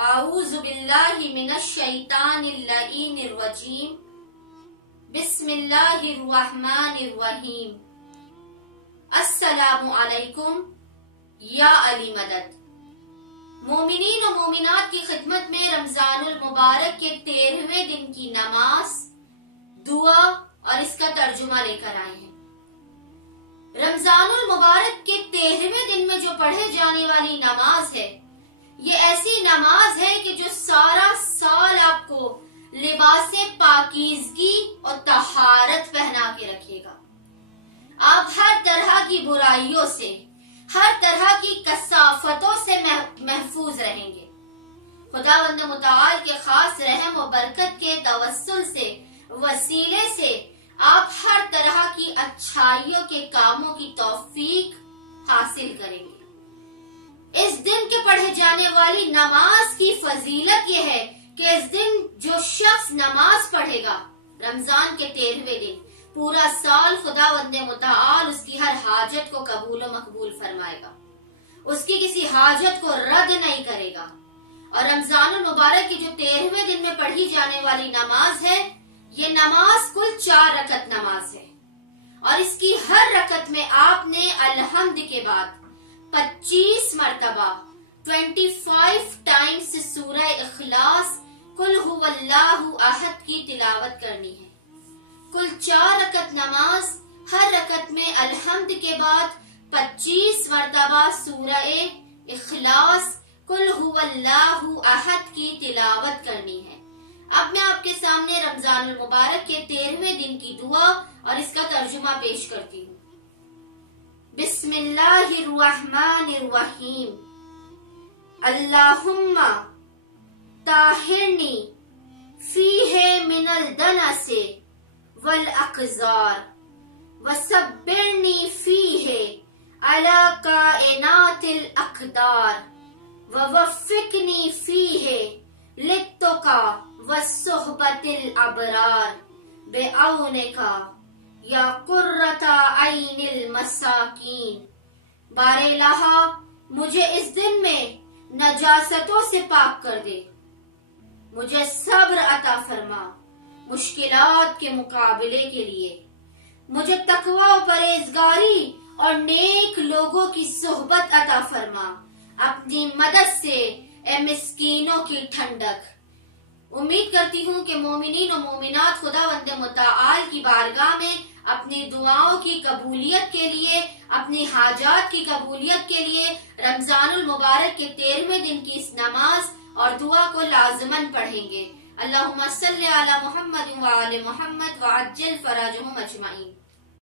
اعوذ باللہ من الشیطان اللعین الرجیم بسم اللہ الرحمن الرحیم السلام علیکم یا علی مدد۔ مومنین و مومنات کی خدمت میں رمضان المبارک کے 13ویں دن کی نماز، دعا اور اس کا ترجمہ لے کر آئے ہیں۔ رمضان المبارک کے 13ویں دن میں جو پڑھے جانے والی نماز ہے، یہ ایسی نماز ہے کہ جو سارا سال آپ کو لباس پاکیزگی اور طہارت پہنا کے رکھے گا۔ آپ ہر طرح کی برائیوں سے، ہر طرح کی کثافتوں سے محفوظ رہیں گے۔ خداوند متعال کے خاص رحم و برکت کے توسل سے، وسیلے سے آپ ہر طرح کی اچھائیوں کے کاموں کی توفیق حاصل کریں گے۔ اس دن کے پڑھے جانے والی نماز کی فضیلت یہ ہے کہ اس دن جو شخص نماز پڑھے گا رمضان کے 13ویں دن، پورا سال خداوند متعال اس کی ہر حاجت کو قبول و مقبول فرمائے گا، اس کی کسی حاجت کو رد نہیں کرے گا۔ اور رمضان المبارک کی جو 13ویں دن میں پڑھی جانے والی نماز ہے، یہ نماز کل 4 رکعت نماز ہے، اور اس کی ہر رکعت میں آپ نے الحمد کے بعد 25 مرتبہ 25 ٹائمز سورہ اخلاص قل هو اللہ احد کی تلاوت کرنی ہے۔ کل 4 رکعت نماز، ہر رکعت میں الحمد کے بعد 25 مرتبہ سورہ اخلاص قل هو اللہ احد کی تلاوت کرنی ہے۔ اب میں آپ کے سامنے رمضان المبارک کے 13ویں دن کی دعا اور اس کا ترجمہ پیش کرتی ہوں۔ بسم اللہ الرحمن الرحیم اللہم طاہرنی فیہ من الدنس والاقذار وصبرنی فیہ علی کائنات الاقدار ووفقنی فیہ للتقی والصحبۃ الابرار بعونکا یا قرۃ عین المساکین۔ بار الہ مجھے اس دن میں نجاستوں سے پاک کر دے، مجھے صبر عطا فرما مشکلات کے مقابلے کے لیے، مجھے تقوی و پرہیزگاری اور نیک لوگوں کی صحبت عطا فرما، اپنی مدد سے اے مسکینوں کی ٹھنڈک۔ امید کرتی ہوں کہ مومنین و مومنات خداوند متعال کی بارگاہ میں اپنی دعاؤں کی قبولیت کے لیے، اپنی حاجات کی قبولیت کے لیے رمضان المبارک کے 13ویں دن کی اس نماز اور دعا کو لازماً پڑھیں گے۔ اللہم صلی علی محمد وآل محمد وعجل فرجہم اجمعین۔